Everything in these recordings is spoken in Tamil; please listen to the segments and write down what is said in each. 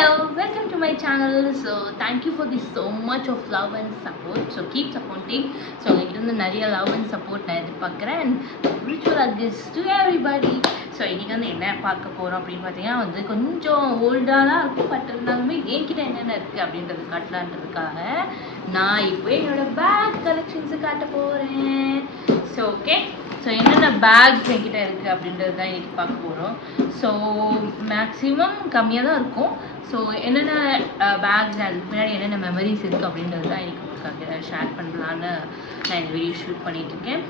Hello, welcome to my channel. So thank you for this so much of love and support. So keep supporting. So உங்ககிட்ட இருந்து நிறைய love and support நான் எதிர்பார்க்குறேன். And virtual hugs to everybody. So இன்றைக்கி வந்து என்ன பார்க்க போகிறோம் அப்படின்னு பார்த்தீங்கன்னா வந்து கொஞ்சம் ஓல்டாக தான் இருக்கும். பட் இருந்தாலுமே என்கிட்ட என்னென்ன இருக்குது அப்படின்றது காட்டலான்றதுக்காக நான் இப்போ என்னோடய பேக் கலெக்ஷன்ஸு காட்ட போகிறேன். ஸோ ஓகே, ஸோ என்னென்ன பேக்ஸ் என்கிட்ட இருக்குது அப்படின்றது தான் இன்றைக்கி பார்க்க போகிறோம். ஸோ மேக்ஸிமம் கம்மியாக தான் இருக்கும். ஸோ என்னென்ன பேக்ஸ் அதுக்கு பின்னாடி என்னென்ன மெமரிஸ் இருக்குது அப்படின்றது தான் எனக்கு உங்களுக்கு ஷேர் பண்ணலான்னு நான் இந்த வீடியோ ஷூட் பண்ணிகிட்ருக்கேன்.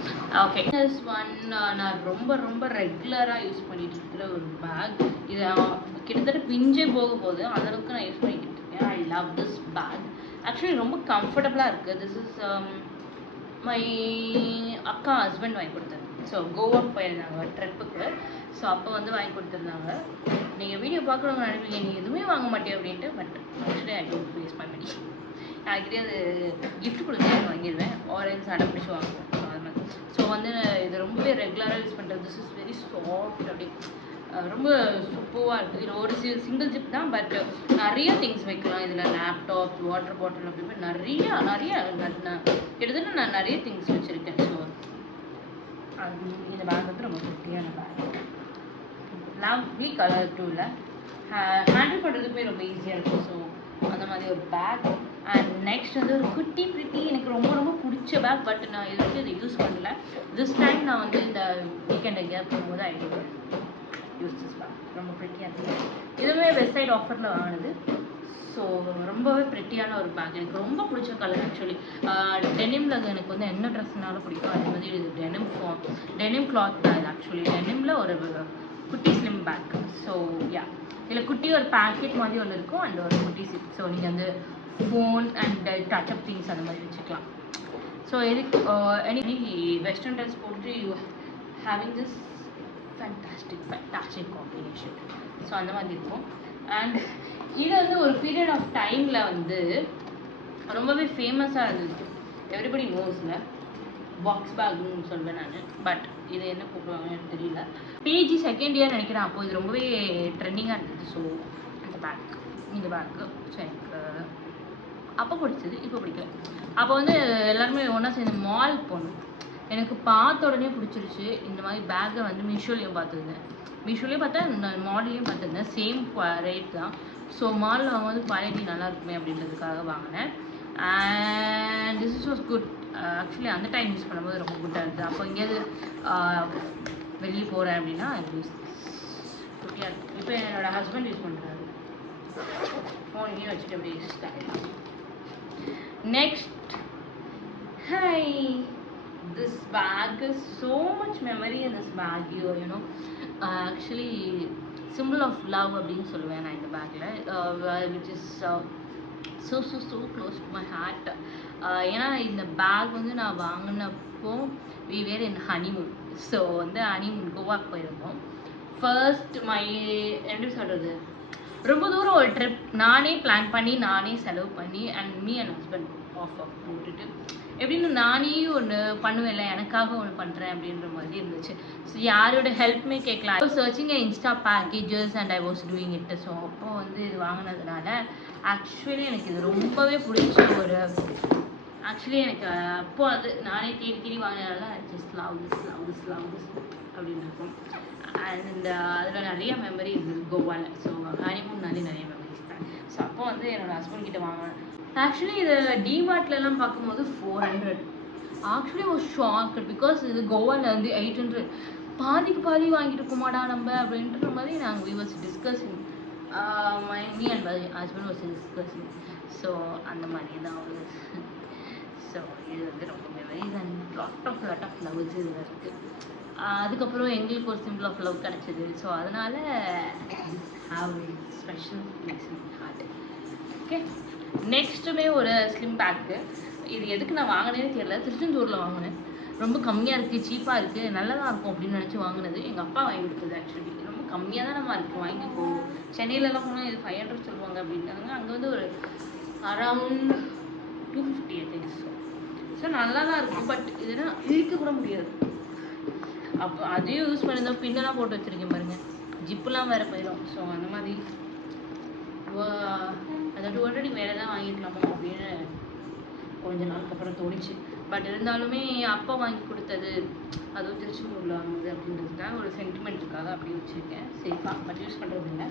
ஓகே, திஸ் ஒன் நான் ரொம்ப ரெகுலராக யூஸ் பண்ணிகிட்டு இருக்கிற ஒரு பேக். இது கிட்டத்தட்ட பிஞ்சே போக போகுது, அந்தளவுக்கு நான் யூஸ் பண்ணிக்கிட்டு இருக்கேன். I love this bag. Actually ரொம்ப கம்ஃபர்டபுளாக இருக்குது. திஸ் இஸ் மை அக்கா ஹஸ்பண்ட் வாங்கி கொடுத்தாரு. ஸோ கோவாக்கு போயிருந்தாங்க ட்ரிப்புக்கு. ஸோ அப்போ வந்து வாங்கி கொடுத்துருந்தாங்க. நீங்கள் வீடியோ பார்க்குறவங்க நினைப்பீங்க நீ எதுவுமே வாங்க மாட்டேன் அப்படின்ட்டு. But actually I don't waste my money. யாருக்கிட்டே அது கிஃப்ட் கொடுத்து வாங்கிடுவேன், ஆரஞ்ச் அடம் பிடிச்சி வாங்குவேன். ஸோ அது மாதிரி. ஸோ வந்து இது ரொம்பவே ரெகுலராக யூஸ் பண்ணுறது. திஸ் இஸ் வெரி சாஃப்ட், அப்படி ரொம்ப சூப்பராக இருக்குது. இது ஒரு சிங்கிள் ஜிப் தான், பட் நிறைய திங்ஸ் வைக்கலாம் இதில். லேப்டாப், வாட்டர் பாட்டில் அப்படி நிறைய கிட்டத்தட்ட நான் நிறைய திங்ஸ் வச்சுருக்கேன். ஸோ அது இந்த பேக் வந்து ரொம்ப குட்டியான பேக். லவ்லி கலர் டூவில் ஹேண்டில் பண்ணுறதுக்குமே ரொம்ப ஈஸியாக இருக்கும். ஸோ அந்த மாதிரி ஒரு பேக். அண்ட் நெக்ஸ்ட் வந்து ஒரு குட்டி பிரிட்டி, எனக்கு ரொம்ப பிடிச்ச பேக். பட் நான் இது வந்து இதை யூஸ் பண்ணல. திஸ் டைம் நான் வந்து இந்த வீக்கெண்ட் எங்கேயாவது போகும்போது ஐ யூஸ் திஸ் பேக். ரொம்ப ப்ரிட்டியாக இருக்குது. இதுவுமே வெப்சைட் ஆஃபரில் வாங்கினது. ஸோ ரொம்பவே ப்ரிட்டியான ஒரு பேக். எனக்கு ரொம்ப பிடிச்ச கலர். ஆக்சுவலி டெனிமில் எனக்கு வந்து என்ன ட்ரெஸ்னாலும் பிடிக்கும். அதே மாதிரி இது டெனிம் கிளாத் தான். இது ஆக்சுவலி டெனிமில் ஒரு குட்டி ஸ்லிம் பேக். ஸோ யா, இதில் குட்டி ஒரு பேக்கெட் மாதிரி ஒன்று இருக்கும், அண்ட் ஒரு குட்டி சிப். ஸோ நீங்கள் வந்து ஃபோன் அண்ட் டச்சப் திங்ஸ் அந்த மாதிரி வச்சுக்கலாம். ஸோ எதுக்கு எனி வெஸ்டர்ன் ட்ரெஸ் போட்டு you having this fantastic combination. So அந்த மாதிரி இருக்கும். அண்ட் இது வந்து ஒரு பீரியட் ஆஃப் டைமில் வந்து ரொம்பவே ஃபேமஸாக இருந்துச்சு. எவ்ரிபடி நோஸ்ல பாக்ஸ் பேக்னு சொல்வேன் நான். பட் இது என்ன கூப்பிடுவாங்கன்னு எனக்கு தெரியல. பிஜி செகண்ட் இயர் நினைக்கிறேன். அப்போது இது ரொம்பவே ட்ரெண்டிங்காக இருந்தது. ஸோ இந்த பேக்கு ஸோ எனக்கு அப்போ பிடிச்சது, இப்போ பிடிக்கல. அப்போ வந்து எல்லாருமே ஒன்றா சேர்ந்து மால் போகணும். எனக்கு பார்த்த உடனே பிடிச்சிருச்சு. இந்த மாதிரி பேக்கை வந்து மீஷோலேயும் பார்த்துருந்தேன். மீஷோலேயும் பார்த்தா மாடல்லையும் பார்த்துருந்தேன். சேம் ரேட் தான். ஸோ மாலில் வாங்கும்போது குவாலிட்டி நல்லா இருக்குமே அப்படின்றதுக்காக வாங்கினேன். And this is was good. Actually அந்த டைம் யூஸ் பண்ணும்போது ரொம்ப குட்டாக இருக்குது. அப்போ எங்கேயாவது வெளியே போகிறேன் அப்படின்னா யூஸ் குட்டியாக இருக்குது. இப்போ என்னோடய ஹஸ்பண்ட் யூஸ் பண்ணுறாரு. ஃபோன்லேயும் வச்சுட்டு அப்படியே use. Next, high, this bag is so much memory in this bag. You know, actually symbol of love அப்படின்னு சொல்லுவேன் நான் இந்த பேக்கில், which is so close to my heart. ஏன்னா இந்த பேக் வந்து நான் வாங்கினப்போ we were in honeymoon. So வந்து ஹனிமூன் கோவாக்கு போயிருந்தோம். ஃபர்ஸ்ட் எப்படி சொல்கிறது, ரொம்ப தூரம் ஒரு ட்ரிப் நானே பிளான் பண்ணி நானே செலவு பண்ணி and me and husband off போட்டுட்டு எப்படின்னு நானே ஒன்று பண்ணுவேன்ல, எனக்காக ஒன்று பண்ணுறேன் அப்படின்ற மாதிரி இருந்துச்சு. ஸோ யாரோட ஹெல்ப்புமே கேட்கலாம். I was searching Insta packages and I was doing it. So அப்போ வந்து இது வாங்கினதுனால ஆக்சுவலி எனக்கு இது ரொம்பவே பிடிச்ச ஒரு ஆக்சுவலி எனக்கு அப்போ அது நானே தேடி வாங்கினதால ஜஸ்ட் லவ் திஸ் அப்படின்னு இருக்கும். அண்ட் அதில் நிறைய மெமரி இருந்தது கோவாவில். ஸோ ஹனிமூன்னாலே நிறைய மெமரிஸ் தான். ஸோ அப்போ வந்து என்னோடய ஹஸ்பண்ட் கிட்ட வாங்கினேன். ஆக்சுவலி இது டிமார்ட்லலாம் பார்க்கும்போது 400. ஆக்சுவலி ஒரு ஷாக், பிகாஸ் இது கோவாவில் வந்து 800. பாதிக்கு பாதி வாங்கிட்டு இருக்கோமாடா நம்ம அப்படின்ற மாதிரி நாங்கள் we was discussing. Me and my husband was discussing. So அந்த மாதிரி தான் ஒரு. ஸோ இது வந்து ரொம்ப memories and lot of loves இதில் இருக்குது. அதுக்கப்புறம் எங்களுக்கு ஒரு சிம்பிள் ஆஃப் லவ் கிடச்சிது. ஸோ அதனால் have special place in heart. Okay, நெக்ஸ்ட்டுமே ஒரு ஸ்லிம் பேக்கு. இது எதுக்கு நான் வாங்கினேன்னு தெரியல. திருச்செந்தூரில் வாங்கினேன். ரொம்ப கம்மியாக இருக்குது, சீப்பாக இருக்குது, நல்லதாக இருக்கும் அப்படின்னு நினச்சி வாங்கினது. எங்கள் அப்பா வாங்கி கொடுத்தது. ஆக்சுவலி ரொம்ப கம்மியாக தான் நம்ம இருக்குது, வாங்கிக்கோ. சென்னையிலலாம் போனால் இது 500 சொல்லுவாங்க அப்படின்னாங்க. அங்கே வந்து ஒரு அரவுண்ட் 250 ஐ திங்க். ஸோ நல்லா தான் இருக்கும். பட் இதுனா இழுக்க கூட முடியாது. அப்போ அதையும் யூஸ் பண்ணியிருந்தோம். பின்னெல்லாம் போட்டு வச்சுருக்கேன் பாருங்கள், ஜிப்புலாம் வேறு போயிடும். ஸோ அந்த மாதிரி அந்த 200 வேறு எதாவது வாங்கிக்கலாமா அப்படின்னு கொஞ்ச நாளுக்கு அப்புறம் தோணுச்சு. பட் இருந்தாலுமே அப்பா வாங்கி கொடுத்தது, அதுவும் திருச்செந்தூரில் வாங்குது அப்படின்றதுக்காக ஒரு சென்டிமெண்ட்டுக்காக அப்படி வச்சுருக்கேன் சேஃபாக, பட் யூஸ் பண்ணுறது இல்லை.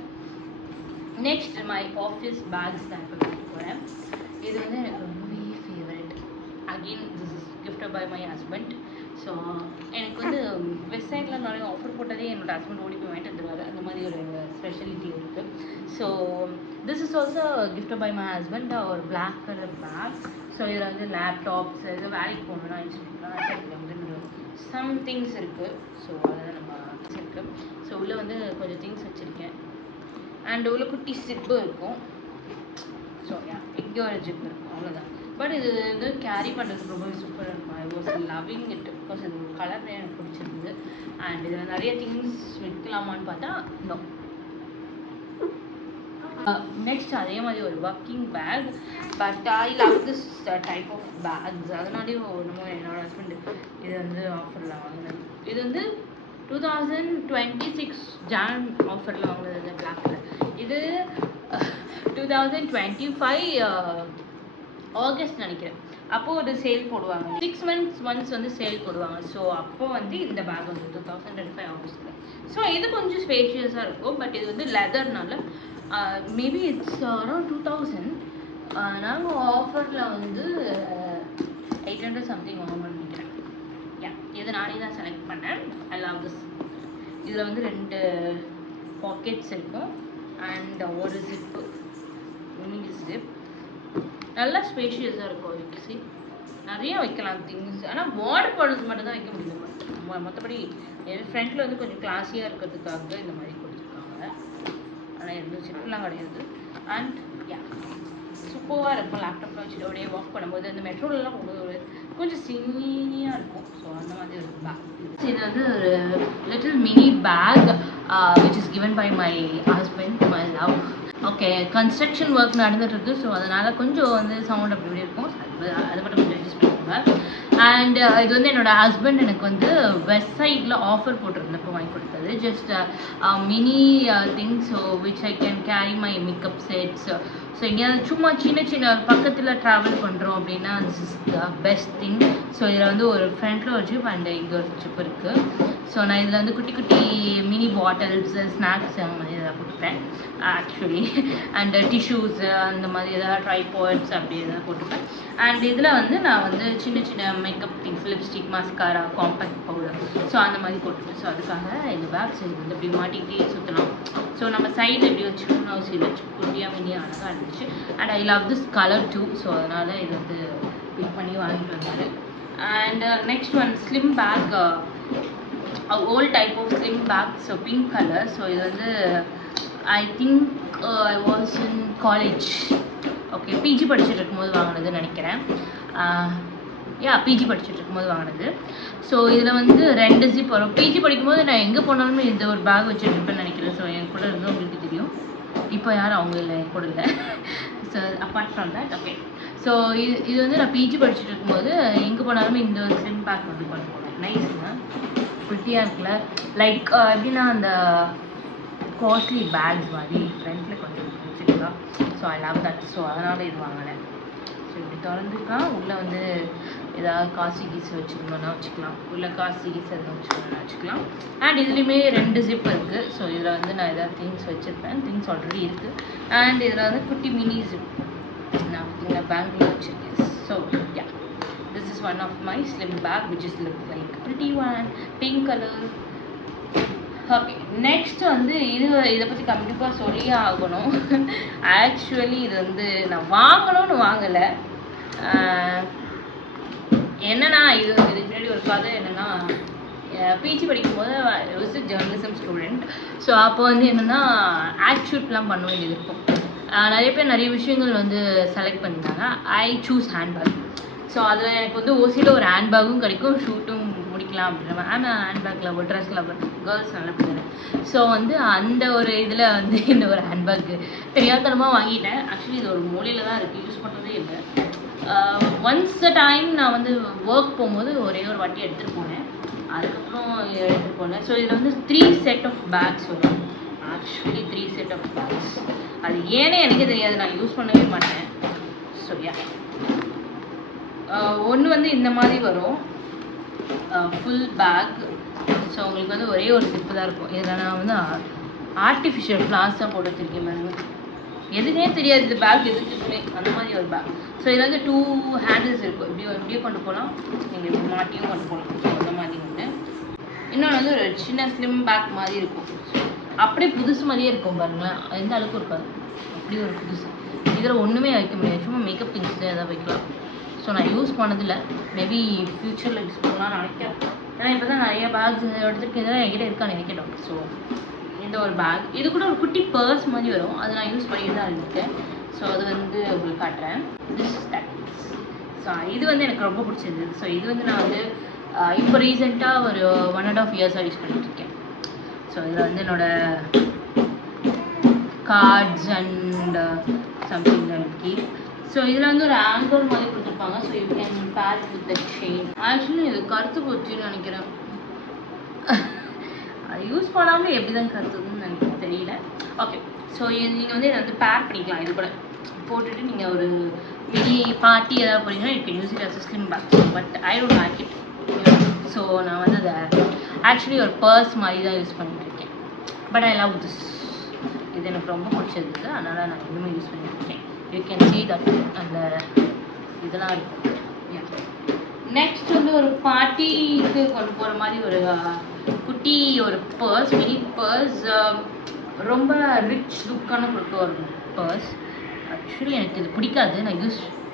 நெக்ஸ்ட் மை ஆஃபீஸ் பேக்ஸ் தான் இப்போ வாங்க போகிறேன். இது வந்து எனக்கு ரொம்பவே favourite. Again this is gifted by my husband. So எனக்கு வந்து வெப்சைட்டில் நிறைய ஆஃபர் போட்டதே என்னோடய ஹஸ்பண்ட் ஓடி போய் வாங்கிட்டு வந்துடுவாரு. அந்த மாதிரி ஒரு ஸ்பெஷாலிட்டி இருக்குது. So this is also gifted by my husband, ஒரு பிளாக் கலர் பேக். ஸோ இதில் வந்து லேப்டாப்ஸ் இது வேலைக்கு போகணுன்னா இதில் வந்து சம் திங்ஸ் இருக்குது. ஸோ அதை நம்ம வச்சுருக்கேன். ஸோ உள்ளே வந்து கொஞ்சம் திங்ஸ் வச்சுருக்கேன். அண்ட் உள்ள குட்டி ஜிப்பு இருக்கும். ஸோ இங்கே ஒரு ஜிப் இருக்கும், அவ்வளோதான். பட் இது வந்து கேரி பண்ணுறதுக்கு ரொம்ப சூப்பராக இருக்கும். I was loving it because இது கலர் எனக்கு பிடிச்சிருந்தது. அண்ட் இதில் நிறைய திங்ஸ் வைக்கலாமான்னு பார்த்தா நோ. நெக்ஸ்ட் அதே மாதிரி ஒரு working bag. But I love this type of bags. அதனாலேயும் ஒன்றுமோ என்னோடய ஹஸ்பண்ட் இது வந்து ஆஃபரில் வாங்கினது. இது வந்து 2026 ஜான் ஆஃபரில் வாங்கினது இந்த பிளாக் கலர். இது 2025 ஆகஸ்ட் நினைக்கிறேன். அப்போது ஒரு சேல் போடுவாங்க, 6 months ஒன்ஸ் வந்து சேல் போடுவாங்க. ஸோ அப்போ வந்து இந்த பேக் வந்து 2025 ஆகஸ்ட்டில். ஸோ இது கொஞ்சம் ஸ்பேஷியஸாக இருக்கும். பட் இது வந்து லெதர்னால மேபி இட்ஸ் அரௌண்ட் 2000. நாங்கள் ஆஃபரில் வந்து 800 சம்திங் வாங்கணும்னு நினைக்கிறேன். இது நானே தான் செலக்ட் பண்ணேன். ஐ லவ் திஸ். இதில் வந்து 2 பாக்கெட்ஸ் இருக்கும் அண்ட் ஒரு ஜிப்பு, மினி ஜிப். நல்லா ஸ்பேஷியஸாக இருக்கும். சி நிறைய வைக்கலாம் திங்ஸ். ஆனால் வாட்டர் பாட்டில்ஸ் மட்டும் தான் வைக்க முடியும். மற்றபடி என் ஃப்ரண்ட்டில் வந்து கொஞ்சம் கிளாஸியாக இருக்கிறதுக்காக இந்த மாதிரி கொடுத்துருக்காங்க. ஆனால் எந்த ஜிப்லாம் கிடையாது. அண்ட் சூப்பராக இருக்கும். லேப்டாப்பில் வச்சுட்டு அப்படியே வாக் பண்ணும்போது அந்த மெட்ரோலலாம் போகும்போது கொஞ்சம் சின்னியாக இருக்கும். ஸோ அந்த மாதிரி ஒரு பேக். இது வந்து ஒரு little mini bag which is given by my husband, my love. Okay, construction work நடந்துகிட்ருக்கு. ஸோ அதனால் கொஞ்சம் வந்து சவுண்ட் அப்படி இப்படி இருக்கும். அது மட்டும் கொஞ்சம் அட்ஜஸ்ட் பண்ணிக்கோங்க. அண்ட் இது வந்து என்னோடய ஹஸ்பண்ட் எனக்கு வந்து வெஸ்ட் சைடில் ஆஃபர் போட்டிருந்தப்போ வாங்கி கொடுத்தது. Just mini things so which I can carry my makeup sets. So எங்கேயாவது சும்மா சின்ன சின்ன பக்கத்தில் ட்ராவல் பண்ணுறோம் அப்படின்னா this is the best thing. So இதில் வந்து ஒரு ஃப்ரண்ட்டில் ஒரு ஜிப் அண்ட் இங்கே ஒரு ஜிப் இருக்குது. ஸோ நான் இதில் வந்து குட்டி குட்டி மினி பாட்டில்ஸ், ஸ்நாக்ஸ் அந்த மாதிரி எதாவது போட்டுப்பேன் ஆக்சுவலி. அண்ட் டிஷ்யூஸ் அந்த மாதிரி எதாவது ட்ரைபாட்ஸ் அப்படி எதாவது போட்டுப்பேன். அண்ட் இதில் வந்து நான் வந்து சின்ன சின்ன makeup things, lipstick, mascara, compact powder, so அந்த மாதிரி போட்டுப்பேன். ஸோ அதுக்காக இந்த பேக்ஸ் இது வந்து இப்படி மாட்டிக்கிட்டே சுற்றலாம். ஸோ நம்ம சைடில் இப்படி வச்சுக்கணும்னு அவசியம் இல்லை. குட்டியாக மினி அழகாக இருந்துச்சு. And I love this colour too. So அதனால் இது வந்து பிக் பண்ணி வாங்கிட்டு வந்தாரு. And next one slim bag, old type of slim bag. So pink colour. So இது வந்து I think I was in college. Okay, PG படிச்சுட்டு இருக்கும்போது வாங்கினதுன்னு நினைக்கிறேன். பிஜி படிச்சுட்டு இருக்கும்போது வாங்கினது. ஸோ இதில் வந்து 2 ஜிப் வரும். பிஜி படிக்கும்போது நான் எங்கே போனாலுமே இந்த ஒரு பேக் வச்சுருப்பேன்னு நினைக்கிறேன். ஸோ என் கூட இருந்து உங்களுக்கு தெரியும். இப்போ யாரும் அவங்க இல்லை, என் கூட இல்லை. So apart from that okay. So இது வந்து நான் பிஜி படிச்சுட்டு இருக்கும்போது எங்கே போனாலுமே இந்த ஒரு ஸ்லிம் பேக் வந்து கொண்டு போனேன். நைஸ்ங்க, குட்டியாக இருக்குல்ல. லைக் எப்படின்னா அந்த காஸ்ட்லி பேக்ஸ் மாதிரி ஃப்ரண்ட்டில் கொஞ்சம் வச்சுக்கலாம். So I love that. So அதனால் இது வாங்கினேன். ஸோ இப்படி திறந்துக்கலாம். உள்ளே வந்து ஏதாவது காசு கீஸு வச்சுக்கணுன்னா வச்சுக்கலாம். உள்ளே காசு கீஸு எதுவும் வச்சுக்கணுன்னா வச்சுக்கலாம். அண்ட் இதுலேயுமே 2 ஜிப் இருக்குது. ஸோ இதில் வந்து நான் ஏதாவது திங்ஸ் வச்சுருப்பேன். திங்ஸ் ஆல்ரெடி இருக்குது. அண்ட் இதில் வந்து குட்டி மினி ஜிப் நான் இந்த பேங்கில் வச்சுருக்கேன். So this is one of my slim bag which is look like pretty one, pink colour. Okay, next வந்து இதை பற்றி கண்டிப்பாக சொல்லியே ஆகணும். ஆக்சுவலி இது வந்து நான் வாங்கணும்னு வாங்கலை. என்னன்னா இதுக்கு முன்னாடி ஒரு கதை என்னென்னா, பிஜி படிக்கும்போது was a journalism student. So அப்போ வந்து என்னென்னா ஆக்ட் ஷூட்லாம் பண்ண வேண்டியது இருக்கும். நிறைய பேர் நிறைய விஷயங்கள் வந்து செலக்ட் பண்ணிட்டாங்க. I choose handbag. ஸோ அதில் எனக்கு வந்து ஓசியில் ஒரு ஹேண்ட்பேக்கும் கிடைக்கும், ஷூட்டும் முடிக்கலாம் அப்படின்ற. ஆனால் handbag lover, dress lover, girls நல்லா பிடிக்கிறேன். ஸோ வந்து அந்த ஒரு இதில் வந்து இந்த ஒரு ஹேண்ட்பேக்கு தெரியாதனமாக வாங்கிட்டேன். ஆக்சுவலி இது ஒரு மூலையில் தான் இருக்குது, யூஸ் பண்ணுறதே இல்லை. ஒன்ஸ் அ டைம் நான் வந்து ஒர்க் போகும்போது ஒரே ஒரு வாட்டி எடுத்துகிட்டு போனேன். அதுக்கப்புறம் எடுத்துகிட்டு போனேன். ஸோ இதில் வந்து 3 செட் ஆஃப் பேக்ஸ் வரும். Actually 3 set of bags. அது ஏனே எனக்கே தெரியாது, நான் யூஸ் பண்ணவே மாட்டேன். ஸோ யா, ஒன்று வந்து இந்த மாதிரி வரும் ஃபுல் பேக். ஸோ உங்களுக்கு வந்து ஒரே ஒரு ஜிப்பு தான் இருக்கும். இதில் நான் வந்து ஆர்டிஃபிஷியல் ஃப்ளார்ஸ் தான் போட்டு வச்சுருக்கேன் பாருங்க. எதுனே தெரியாது இந்த பேக் எதுக்குமே, அந்த மாதிரி ஒரு பேக். ஸோ இதில் வந்து 2 ஹேண்டில்ஸ் இருக்கும். இப்படியே கொண்டு போகலாம், நீங்கள் இப்படி மாட்டியும் கொண்டு போகலாம். ஸோ அந்த மாதிரி ஒன்று. இன்னொன்று வந்து ஒரு சின்ன ஸ்லிம் பேக் மாதிரி இருக்கும். அப்படியே புதுசு மாதிரியே இருக்கும் பாருங்களேன், எந்த அளவுக்கு இருக்காது, அப்படியே ஒரு புதுசு. இதில் ஒன்றுமே வைக்க முடியாது, சும்மா மேக்கப் திங்ஸ் தான் எதாவது வைக்கலாம். ஸோ நான் யூஸ் பண்ணதில்லை, மேபி ஃப்யூச்சரில் யூஸ் பண்ணலாம்னு நினைக்கிறேன். ஏன்னா இப்போ தான் நிறைய பேக்ஸ் எடுத்துருக்கு, இதெல்லாம் என்கிட்ட இருக்கான்னு நினைக்கிறேன். ஸோ இந்த ஒரு பேக், இது கூட ஒரு குட்டி பர்ஸ் மாதிரி வரும், அது நான் யூஸ் பண்ணிட்டு தான் இருக்கேன். ஸோ அது வந்து உங்களுக்கு காட்டுறேன். ஸோ இது வந்து எனக்கு ரொம்ப பிடிச்சது. ஸோ இது வந்து நான் வந்து இப்போ ரீசெண்டாக ஒரு 1.5 இயர்ஸாக யூஸ் பண்ணிட்டுருக்கேன். ஸோ இதில் வந்து என்னோடய cards and something key. So இதில் வந்து ஒரு ஆங்கர் மாதிரி கொடுத்துருப்பாங்க. So you can pair with the chain. Actually இது கருத்து போச்சுன்னு நினைக்கிறேன், அது யூஸ் பண்ணாமல் எப்படி தான் கருத்துதுன்னு எனக்கு தெரியல. ஓகே, ஸோ நீங்கள் வந்து இதை வந்து பேர் பண்ணிக்கலாம். இது கூட போட்டுட்டு நீங்கள் ஒரு மினி பார்ட்டி ஏதாவது போகிறீங்கன்னா you can use it as slim bag. But I don't like it. So நான் வந்து அதை ஆக்சுவலி ஒரு பர்ஸ் மாதிரி தான் யூஸ் பண்ணிட்டுருக்கேன். But I love this. இது எனக்கு ரொம்ப பிடிச்சது, அதனால் நான் இன்னுமே யூஸ் பண்ணிட்டுருக்கேன். யூ கேன் சீ தட் அந்த இதெல்லாம் இருக்கும். நெக்ஸ்ட் வந்து ஒரு பார்ட்டிக்கு கொண்டு போகிற மாதிரி ஒரு குட்டி ஒரு பர்ஸ், மினி பர்ஸ். ரொம்ப ரிச் லுக்கான கொடுக்க ஒரு பர்ஸ். ஆக்சுவலி எனக்கு இது பிடிக்காது, நான்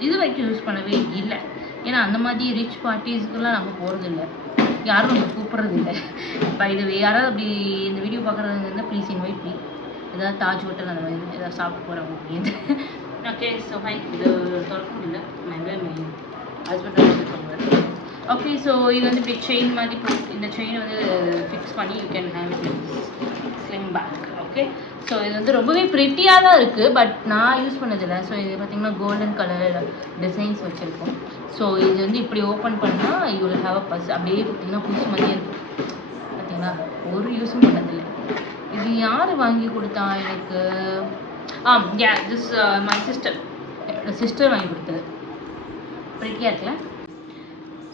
இது வரைக்கும் யூஸ் பண்ணவே இல்லை. ஏன்னா அந்த மாதிரி ரிச் பார்ட்டிஸ்க்குலாம் நம்ம போகிறதில்ல, யாரும் நம்ம கூப்பிட்றதில்ல. இப்போ இது யாராவது அப்படி இந்த வீடியோ பார்க்குறது இருந்தால் ப்ளீஸ் இன்வைட் மீ. ஏதாவது தாஜ் ஹோட்டல் அந்த மாதிரி ஏதாவது சாப்பிட்டு போகிறவங்க அப்படின்னு. Okay, so fine. இது திறக்க முடியல, மை ஹஸ்பண்ட் வந்து பண்ணுவார். ஓகே, ஸோ இது வந்து இப்படி செயின் மாதிரி இந்த செயினை வந்து ஃபிக்ஸ் பண்ணி you can have slim bag. Okay, so இது வந்து ரொம்பவே ப்ரிட்டியாக தான் இருக்குது, பட் நான் யூஸ் பண்ணதில்லை. ஸோ இது பார்த்திங்கன்னா கோல்டன் கலர் டிசைன்ஸ் வச்சுருக்கோம். ஸோ இது வந்து இப்படி ஓப்பன் பண்ணால் you will have a purse. அப்படியே பார்த்திங்கன்னா புதுசு மாதிரியே இருக்கும். பார்த்திங்களா, ஒரு யூஸும் பண்ணதில்லை. இது யார் வாங்கி கொடுத்தா எனக்கு? திஸ் மை சிஸ்டர் வாங்கி கொடுத்தது. ப்ரிட்டியாக இருக்குல்ல?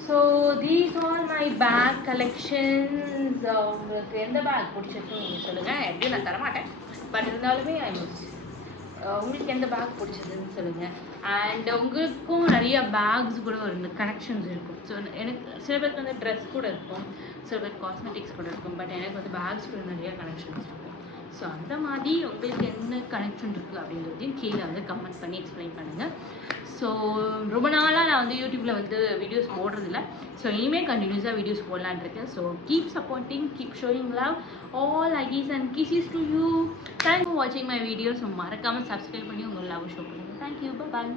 So these are my bag collections. உங்களுக்கு எந்த பேக் பிடிச்சிருக்குன்னு நீங்கள் சொல்லுங்கள். எப்படியும் நான் தரமாட்டேன், பட் இருந்தாலுமே உங்களுக்கு எந்த பேக் பிடிச்சதுன்னு சொல்லுங்கள். அண்ட் உங்களுக்கும் நிறைய பேக்ஸ் கூட ஒரு கனெக்ஷன்ஸ் இருக்கும். ஸோ எனக்கு சில பேருக்கு வந்து ட்ரெஸ் கூட இருக்கும், சில பேர் காஸ்மெட்டிக்ஸ் கூட இருக்கும், பட் எனக்கு வந்து பேக்ஸ் கூட நிறைய கனெக்ஷன்ஸ் இருக்கும். ஸோ அந்த மாதிரி உங்களுக்கு என்ன கனெக்ஷன் இருக்குது அப்படின்றதையும் கீழே வந்து கமெண்ட் பண்ணி எக்ஸ்பிளைன் பண்ணுங்கள். ஸோ ரொம்ப நாளாக நான் வந்து யூடியூப்பில் வந்து வீடியோஸ் போடுறதில்ல. ஸோ இனிமேல் கண்டினியூஸாக வீடியோஸ் போடலான் இருக்கேன். So keep supporting, keep showing love. All huggies and kisses to you. Thanks for வாட்சிங் மை வீடியோஸ். மறக்காமல் சப்ஸ்கிரைப் பண்ணி உங்கள் லவ் ஷோ பண்ணுங்கள். தேங்க்யூ, பாய்.